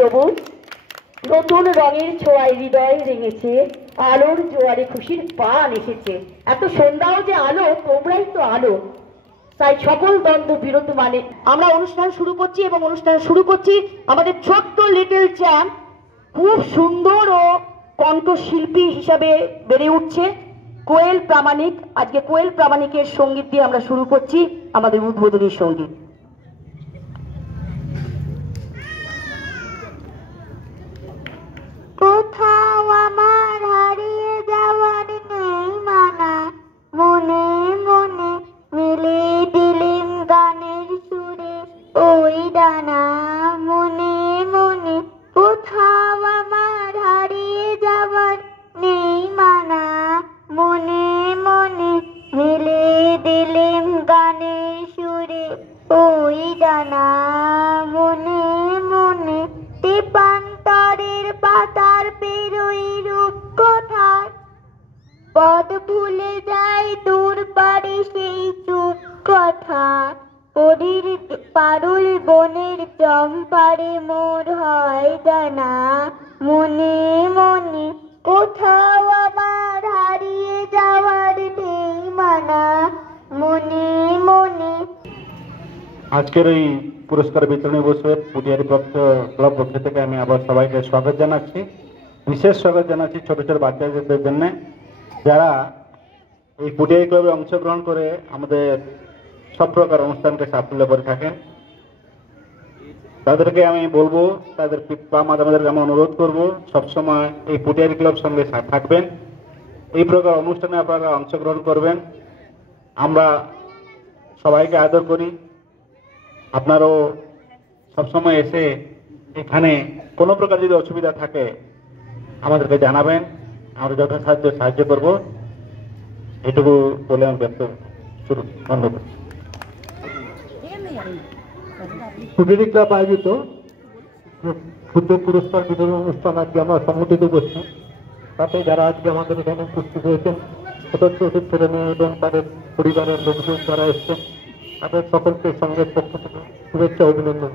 সবুজ নতুন রঙের ছোঁয়ায় হৃদয় রেঙেছে, আলোর জোয়ারে খুশির পান এসেছে। এত সন্ধ্যাও যে আলো, তোমরাই তো আলো, তাই সকল দ্বন্দ্ব বিরত মানে আমরা অনুষ্ঠান শুরু করছি। এবং অনুষ্ঠান শুরু করছি আমাদের ছোট্ট লিটল চ্যাম্প খুব সুন্দর ও কণ্ঠশিল্পী হিসাবে বেড়ে উঠছে কোয়েল প্রামাণিক। আজকে কোয়েল প্রামাণিকের সঙ্গীত দিয়ে আমরা শুরু করছি আমাদের উদ্বোধনী সঙ্গীত। কোথাও আমার হারিয়ে যাওয়ার নেই মানা, মনে মনে মিলে দিলেন গানের সুরে ওই ডানা। মনে মনে কোথাও আমার হারিয়ে যাওয়ার নেই মানা, মনে মনে মিলে দিলেন গানের সুরে ওই ডানা। মনে মনে তেপান্তরের পাতার পেরোই রূপ কথার, পদ ভুলে যায় দূর পারে সেই চুপ কথা। পরীর পারুল বনের চম্পারে মোর হয় জানা। মনে মনে কোথাও আমার হারিয়ে যাওয়ার নেই মানা, মনে মনে। আজকের এই পুরস্কার বিতরণী বছর পুটিয়ারি ক্লাব পক্ষ থেকে আমি আবার সবাইকে স্বাগত জানাচ্ছি। বিশেষ স্বাগত জানাচ্ছি ছোট ছোট বাচ্চাদের জন্য যারা এই পুটিয়ারি ক্লাবে অংশগ্রহণ করে আমাদের সব প্রকার অনুষ্ঠানকে সাফল্য করে থাকেন। তাদেরকে আমি বলবো, তাদের পিতা মাতাদেরকে আমি অনুরোধ করবো সবসময় এই পুটিয়ারি ক্লাব সঙ্গে থাকবেন, এই প্রকার অনুষ্ঠানে আপনারা অংশগ্রহণ করবেন। আমরা সবাইকে আদর করি, আপনারাও সবসময় এসে এখানে কোনো প্রকার যদি অসুবিধা থাকে আমাদেরকে জানাবেন, আমরা যথাসাধ্য সাহায্য করব। এটুকু বলে আমি ব্যক্ত শুরু ধন্যবাদ। পুটিয়ারি ক্লাব আয়োজিত ক্ষুদ্র পুরস্কার বিতরণ অনুষ্ঠান আজকে আমরা সংগঠিত করছি। তাতে যারা আজকে আমাদের এখানে উপস্থিত হয়েছেন ছোট ছোট ছেলে মেয়ে এবং তাদের পরিবারের লোকজন যারা এসছেন তাদের সকলকে সঙ্গের পক্ষ থেকে শুভেচ্ছা অভিনন্দন।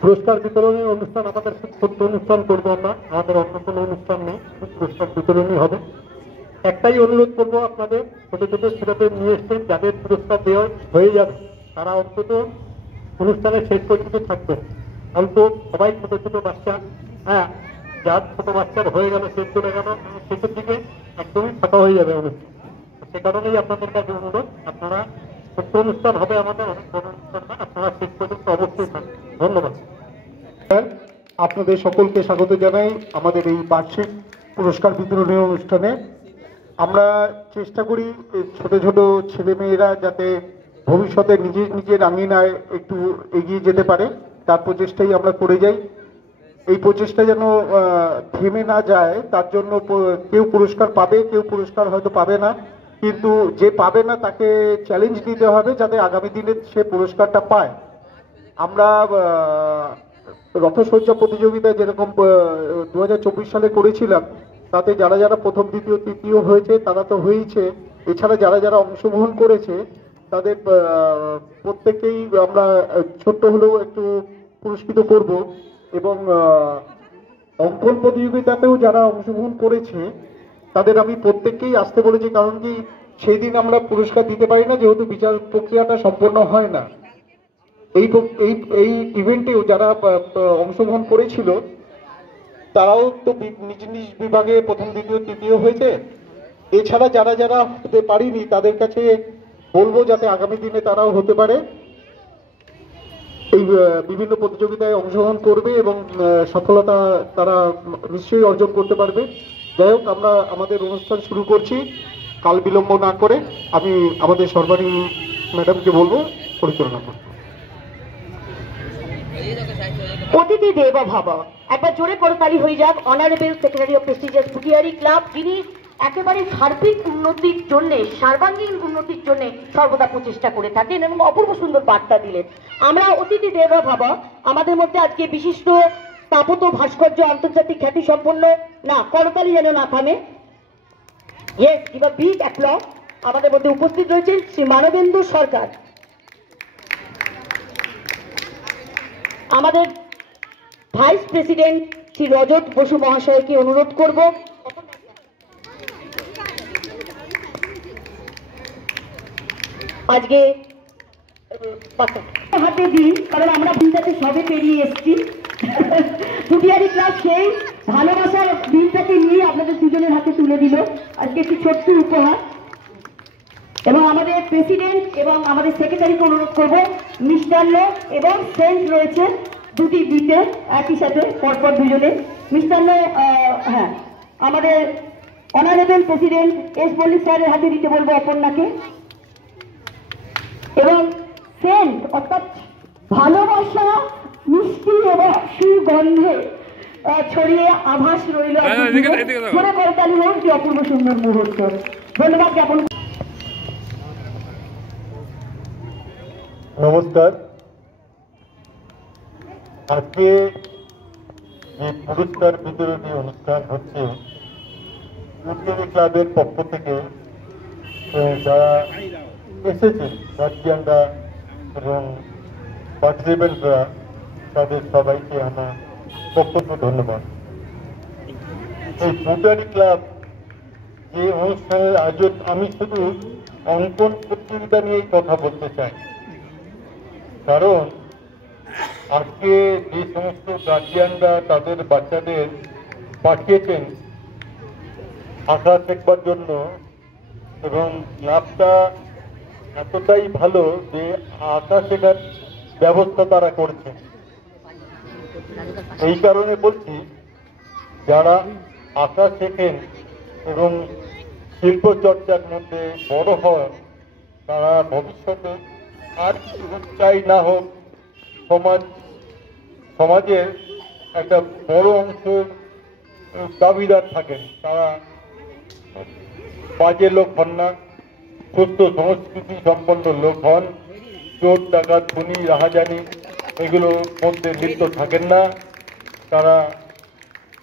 পুরস্কার বিতরণের অনুষ্ঠান আমাদের খুব ছোট্ট অনুষ্ঠান করবো আমরা, আমাদের অন্য কোনো অনুষ্ঠান নেই, পুরস্কার বিতরণই হবে। একটাই অনুরোধ করবো, আপনাদের ছোট ছোট ছেলেদের নিয়ে এসছেন, যাদের পুরস্কার দেওয়া হয়ে যাবে তারা অন্তত অনুষ্ঠানের শেষ পর্যন্ত থাকবেন। অল্প সবাই ছোট ছোট বাচ্চা, হ্যাঁ যার ছোট বাচ্চার হয়ে গেল শেষ চলে গেল শেষের দিকে একদমই ফাঁকা হয়ে যাবে অনুষ্ঠান। সে কারণেই আপনাদের কাছে অনুরোধ, আপনারা ছোট্ট অনুষ্ঠান হবে আমাদের, অনেক বড় অনুষ্ঠান না, আপনারা শেষ পর্যন্ত অবশ্যই থাকবেন। ধন্যবাদ। আপনাদের সকলকে স্বাগত জানাই আমাদের এই বার্ষিক পুরস্কার বিতরণী অনুষ্ঠানে। আমরা চেষ্টা করি ছোট ছোট ছেলেমেয়েরা যাতে ভবিষ্যতে নিজের নিজের আঙিনায় একটু এগিয়ে যেতে পারে, তার প্রচেষ্টাই আমরা করে যাই। এই প্রচেষ্টা যেন থেমে না যায়, তার জন্য কেউ পুরস্কার পাবে, কেউ পুরস্কার হয়তো পাবে না, কিন্তু যে পাবে না তাকে চ্যালেঞ্জ দিতে হবে যাতে আগামী দিনে সে পুরস্কারটা পায়। আমরা রথসজ্জা প্রতিযোগিতা যেরকম 2024 সালে করেছিলাম, তাতে যারা যারা প্রথম দ্বিতীয় তৃতীয় হয়েছে তারা তো হয়েছে, এছাড়া যারা যারা অংশগ্রহণ করেছে তাদের প্রত্যেককেই আমরা ছোট্ট হলেও একটু পুরস্কৃত করব। এবং অঙ্কন প্রতিযোগিতাতেও যারা অংশগ্রহণ করেছে তাদের আমি প্রত্যেককেই আসতে বলেছি, কারণ কি সেই দিন আমরা পুরস্কার দিতে পারি না যেহেতু বিচার প্রক্রিয়াটা সম্পন্ন হয় না। এই ইভেন্টেও যারা অংশগ্রহণ করেছিল তারাও তো নিজ নিজ বিভাগে প্রথম দ্বিতীয় তৃতীয় হয়েছে। এছাড়া যারা যারা হতে পারিনি তাদের কাছে বলবো যাতে আগামী দিনে তারাও হতে পারে, এই বিভিন্ন প্রতিযোগিতায় অংশগ্রহণ করবে এবং সফলতা তারা নিশ্চয়ই অর্জন করতে পারবে। যাই হোক, আমরা আমাদের অনুষ্ঠান শুরু করছি, কাল বিলম্ব না করে আমি আমাদের সর্বাণী ম্যাডামকে বলবো পরিচালনা করতে। অতিথি দেব ভব, একবার জোরে করতালি হয়ে যাক honourable secretary of prestigious Putiyari club, যিনি একেবারে সার্বিক উন্নতির জন্য, সর্বাঙ্গীন উন্নতির জন্য সর্বদা প্রচেষ্টা করে থাকেন এবং অপূর্ব সুন্দর বার্তা দিলেন। আমরা অতিথি দেব ভব, আমাদের মধ্যে আজকে বিশিষ্ট স্থাপত্য ভাস্কর্য আন্তর্জাতিক খ্যাতি সম্পন্ন, না করতালি যেন না থামে, yes give a big applause. আমাদের মধ্যে উপস্থিত রয়েছেন শ্রী মানবেন্দু সরকার, আমাদের ভাইস প্রেসিডেন্ট শ্রী রজত বসু মহাশয়কে অনুরোধ করব আজকে হাতে দিন, কারণ আমরা দিনটাতে সবে পেরিয়ে এসেছি। পুটিয়ারি ক্লাব সেই ভালোবাসার দিনটাকে নিয়ে আপনাদের দুজনের হাতে তুলে দিল আজকে একটি ছোট্ট উপহার। এবং আমাদের প্রেসিডেন্ট এবং আমাদের সেক্রেটারিকে অনুরোধ করব, মিষ্টান্ন এবং সেন্ট রয়েছে দুটি দিতে একই সাথে পরপর দুজনে মিষ্টান্ন। হ্যাঁ, আমাদের অনারেবল প্রেসিডেন্ট এস মল্লিক স্যারের হাতে দিতে বলবো অপর্ণাকে। এবং সেন্ট অর্থাৎ ভালোবাসা মিষ্টি এবং সুগন্ধে ছড়িয়ে আভাস রইল। করে করতালি হোক, কি অপূর্ব সুন্দর মুহূর্ত। ধন্যবাদ জ্ঞাপন। নমস্কার। আজকে যে পুরস্কার বিতরণী অনুষ্ঠান হচ্ছে পুটিয়ারি ক্লাবের পক্ষ থেকে যারা এসেছেন গার্জিয়ানরা এবং পার্টিসিপেন্টরা, তাদের সবাইকে আমার পক্ষ থেকে ধন্যবাদ। এই পুটিয়ারি ক্লাব যে অনুষ্ঠানের আয়োজন, আমি শুধু অঙ্কন প্রতিযোগিতা নিয়েই কথা বলতে চাই। কারণ আজকে যে সমস্ত গার্জিয়ানরা তাদের বাচ্চাদের পাঠিয়েছেন আঁকা শেখবার জন্য, এবং ক্লাবটা এতটাই ভালো যে আঁকা শেখার ব্যবস্থা তারা করছে। এই কারণে বলছি, যারা আঁকা শেখেন এবং শিল্প চর্চার মধ্যে বড় হয়, তারা ভবিষ্যতে আর চাই না হোক সমাজের একটা বড় অংশের দাবিদার থাকেন। তারা বাজে লোক হন না, সুস্থ সংস্কৃতি সম্পন্ন লোক হন। চোর ডাকাত খুনি রাহাজানি এগুলোর মধ্যে লিপ্ত থাকেন না। তারা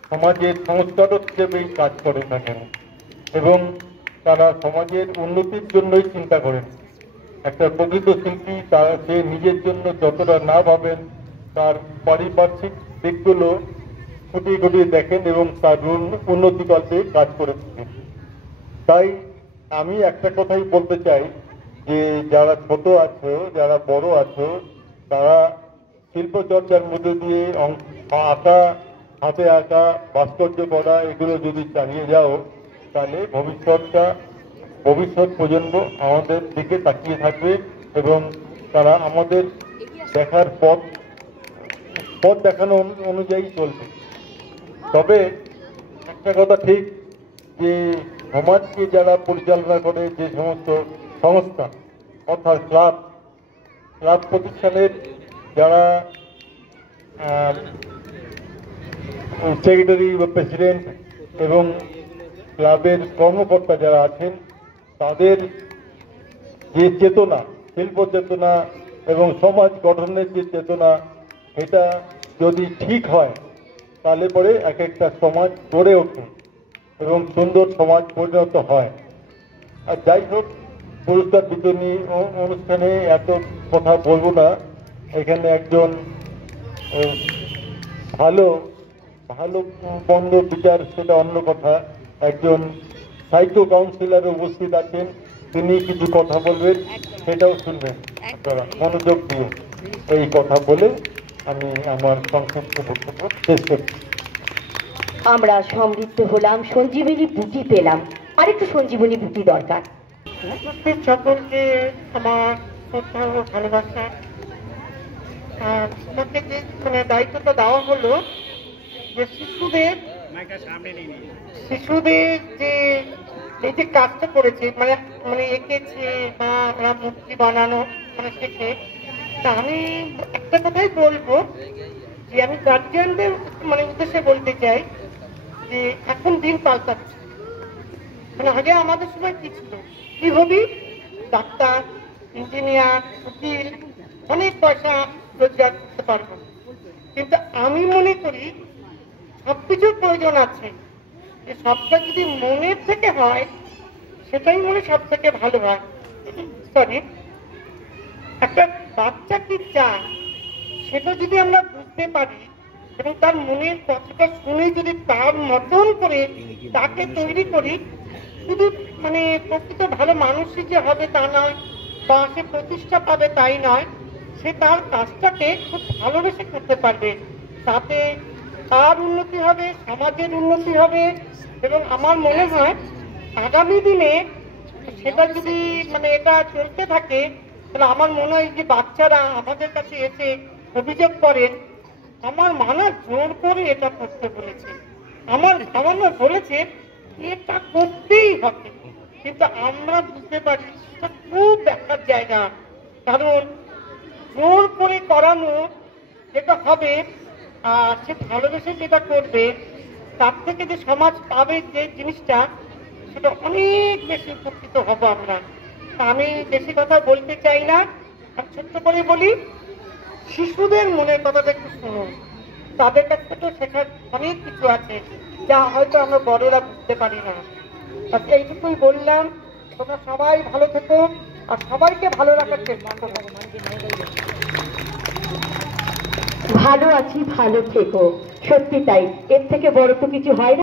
সমাজের সংস্কারক হিসেবেই কাজ করে থাকেন এবং তারা সমাজের উন্নতির জন্যই চিন্তা করেন। একটা প্রকৃত শিল্পী তারা সে নিজের জন্য যতটা না ভাবেন, তার পারিপার্শ্বিক দিকগুলো খুঁটিয়ে খুঁটিয়ে দেখেন এবং তার উন্নতিকল্পে কাজ করে থাকেন। তাই আমি একটা কথাই বলতে চাই যে যারা ছোট আছো, যারা বড় আছো, তারা শিল্প চর্চার মধ্যে দিয়ে আঁকা, হাতে আঁকা, ভাস্কর্য করা এগুলো যদি চালিয়ে যাও, তাহলে ভবিষ্যৎ প্রজন্ম আমাদের দিকে তাকিয়ে থাকবে এবং তারা আমাদের দেখার পথ দেখানো অনুযায়ী চলবে। তবে একটা কথা ঠিক, যে সমাজকে যারা পরিচালনা করে যে সমস্ত সংস্থা অর্থাৎ ক্লাব প্রতিষ্ঠানের যারা সেক্রেটারি বা প্রেসিডেন্ট এবং ক্লাবের কর্মকর্তা যারা আছেন, তাদের যে চেতনা, শিল্প চেতনা এবং সমাজ গঠনের যে চেতনা, এটা যদি ঠিক হয় তাহলে পরে এক একটা সমাজ গড়ে ওঠে এবং সুন্দর সমাজ পরিণত হয়। আর যাই হোক, পুরস্কার বিতরণী অনুষ্ঠানে এত কথা বলবো না। এখানে একজন ভালো বন্ধ বিচার, সেটা অন্য কথা। একজন সাহিত্য কাউন্সিলর উপস্থিত আছেন, তিনি কিছু কথা বলবেন, সেটাও শুনবেন। আপনারা মনোযোগ দিয়ে এই কথা বলে আমি আমার সংক্ষিপ্ত বক্তব্য শেষ করছি। আমরা সমৃদ্ধ হলাম, সঞ্জীবনী বুটি পেলাম, আরেকটু সঞ্জীবনী বুটি দরকার। সকলকে আমার শ্রদ্ধা ও ভালোবাসা। আমাকে যে দায়িত্বটা দেওয়া হলো যে শিশুদের যে এই যে কাজটা করেছে, মানে এঁকেছে বা ওরা মূর্তি বানানো শেখে, তা আমি একটা কথাই বলবো যে আমি গার্জিয়ানদের উদ্দেশ্যে বলতে চাই যে এখন দিন পাল্টাচ্ছে। আগে আমাদের সময় কি ছিল, কি হবি, ডাক্তার, ইঞ্জিনিয়ার, উকিল, অনেক পয়সা রোজগার করতে পারবো। কিন্তু আমি মনে করি সবকিছুর প্রয়োজন আছে, যে সবটা যদি মনের থেকে হয় সেটাই সব থেকে ভালো হয়। সরি, একটা বাচ্চা কি চায় সেটা যদি আমরা বুঝতে পারি, এবং তার মনের কথাটা শুনে যদি তার মতন করে তাকে তৈরি করি, শুধু মানে প্রকৃত ভালো মানুষই যে হবে তা নয়, বা সে প্রতিষ্ঠা পাবে তাই নয়, সে তার কাজটাকে খুব ভালোবেসে করতে পারবে। তাতে তার উন্নতি হবে, সমাজের উন্নতি হবে, এবং আমার মনে হয় আগামী দিনে সেটা যদি মানে এটা চলতে থাকে, তাহলে আমার মনে হয় যে বাচ্চারা আমাদের কাছে এসে অভিযোগ করেন, আমার মানা জোর করে এটা করতে বলেছে, আমার মা বলেছে এটা করতেই হবে, কিন্তু আমরা বুঝতে পারি এটা খুব দেখার জায়গা। কারণ জোর করে করানো যেটা হবে, আর সে ভালোবেসে যেটা করবে, তার থেকে যে সমাজ পাবে যে জিনিসটা, সেটা অনেক বেশি উপকৃত হব আমরা। তা আমি বেশি কথা বলতে চাই না, আর ছোট্ট করে বলি, শিশুদের মনের কথাটা একটু শুনুন, তাদের কাছ থেকে শেখার অনেক কিছু আছে যা হয়তো আমরা বড়রা বুঝতে পারি না। এইটুকুই বললাম, তোমরা সবাই ভালো থেকো আর সবাইকে ভালো রাখার চেষ্টা করো। ভালো আছি, ভালো থেকো, সত্যি তাই, এর থেকে বড় তো কিছু হয় না।